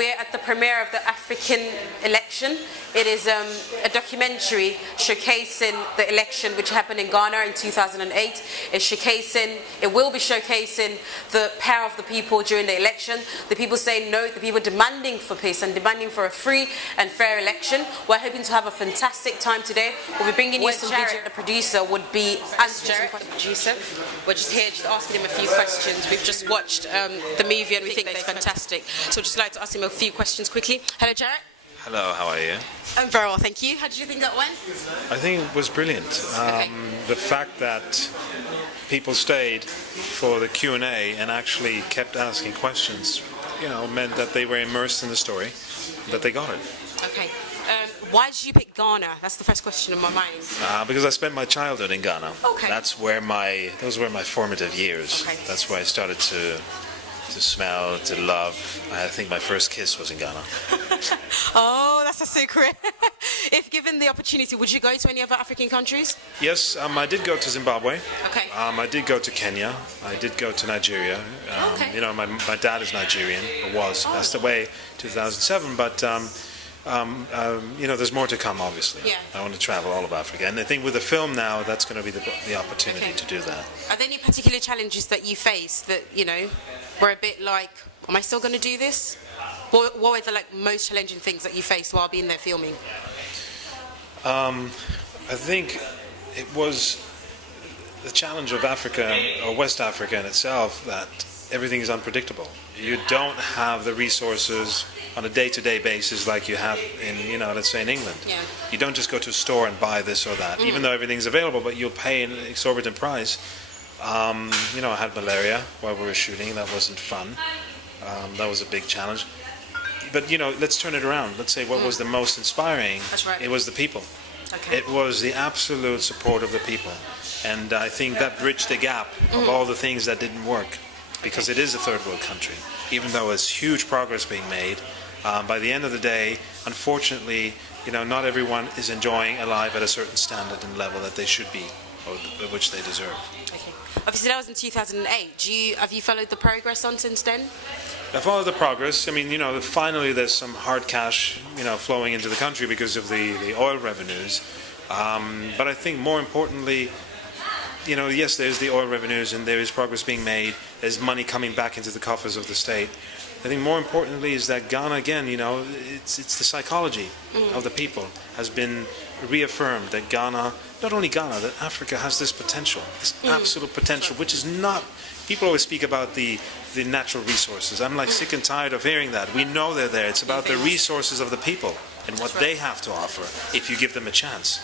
we're at the premiere of the African election. It is a documentary showcasing the election which happened in Ghana in 2008. It will be showcasing the power of the people during the election. The people saying no, the people demanding for peace and demanding for a free and fair election. We're hoping to have a fantastic time today. We'll be bringing you some video. The producer would be Jarreth, the producer. We're just here just asking him a few questions. We've just watched the movie and we think they're fantastic. So we'd just like to ask him a few questions quickly. Hello, Jarreth. Hello, how are you? I'm very well, thank you. How did you think that went? I think it was brilliant. The fact that people stayed for the Q&A and actually kept asking questions, meant that they were immersed in the story, that they got it. Okay. Why did you pick Ghana? That's the first question in my mind. Because I spent my childhood in Ghana. Okay. Those were my formative years. Okay. That's where I started to smell, to love. I think my first kiss was in Ghana. Oh, that's a secret. If given the opportunity, would you go to any other African countries? Yes, I did go to Zimbabwe. Okay. I did go to Kenya. I did go to Nigeria. Okay. My dad is Nigerian, or was. Passed away 2007, but there's more to come, obviously. Yeah. I want to travel all of Africa. And I think with the film now, that's going to be the opportunity to do that. Are there any particular challenges that you face that, were a bit like, am I still going to do this? What were the most challenging things that you faced while being there filming? I think it was the challenge of Africa, or West Africa in itself, that everything is unpredictable. You don't have the resources on a day-to-day basis like you have in, let's say in England. Yeah. You don't just go to a store and buy this or that, even though everything's available, but you'll pay an exorbitant price. I had malaria while we were shooting. That wasn't fun. That was a big challenge. But, let's turn it around. Let's say what was the most inspiring. That's right. It was the people. Okay. It was the absolute support of the people. And I think that bridged the gap of all the things that didn't work. Because it is a third world country. Even though there's huge progress being made, by the end of the day, unfortunately, not everyone is enjoying a life at a certain standard and level that they should be, or which they deserve. Okay. Obviously, that was in 2008. Have you followed the progress on since then? I followed the progress. Finally there's some hard cash, flowing into the country because of the oil revenues. But I think more importantly, yes, there's the oil revenues and there is progress being made. There's money coming back into the coffers of the state. I think more importantly is that Ghana, again, it's the psychology of the people has been reaffirmed that Ghana, not only Ghana, that Africa has this potential, this absolute potential, which is not, people always speak about the natural resources. I'm sick and tired of hearing that. We know they're there. It's about the resources of the people and what they have to offer if you give them a chance.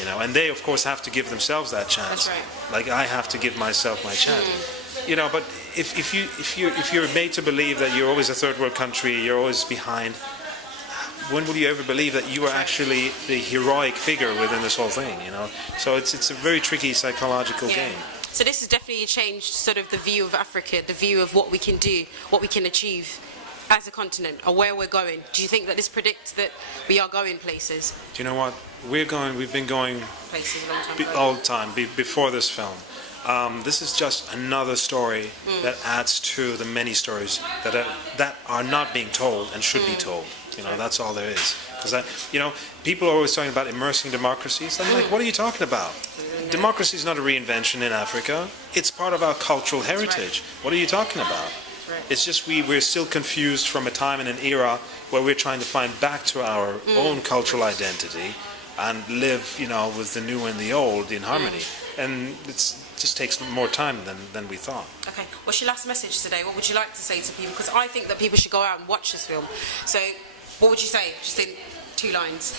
And they, of course, have to give themselves that chance. That's right. Like I have to give myself my chance. But if you're made to believe that you're always a third world country, you're always behind, when will you ever believe that you are actually the heroic figure within this whole thing? So it's a very tricky psychological game. So this has definitely changed sort of the view of Africa, the view of what we can do, what we can achieve as a continent, or where we're going. Do you think that this predicts that we are going places? Do you know what? We've been going places a long time all the time before this film. This is just another story that adds to the many stories that are not being told and should be told. That's all there is. Because people are always talking about immersing democracies. I'm like, what are you talking about? Democracy is not a reinvention in Africa. It's part of our cultural heritage. What are you talking about? It's just we're still confused from a time and an era where we're trying to find back to our own cultural identity and live, with the new and the old in harmony. And it just takes more time than we thought. Okay. What's your last message today? What would you like to say to people? Because I think that people should go out and watch this film. So what would you say? Just in 2 lines.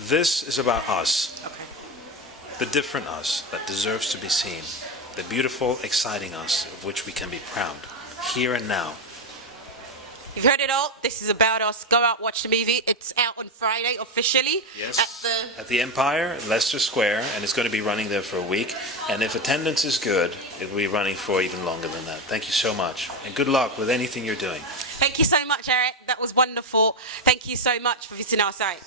This is about us. Okay. The different us that deserves to be seen. The beautiful, exciting us of which we can be proud. Here and now. You've heard it all. This is about us. Go out, watch the movie. It's out on Friday officially. Yes. At the Empire, Leicester Square, and it's going to be running there for a week. And if attendance is good, it will be running for even longer than that. Thank you so much, and good luck with anything you're doing. Thank you so much, Jarreth. That was wonderful. Thank you so much for visiting our site.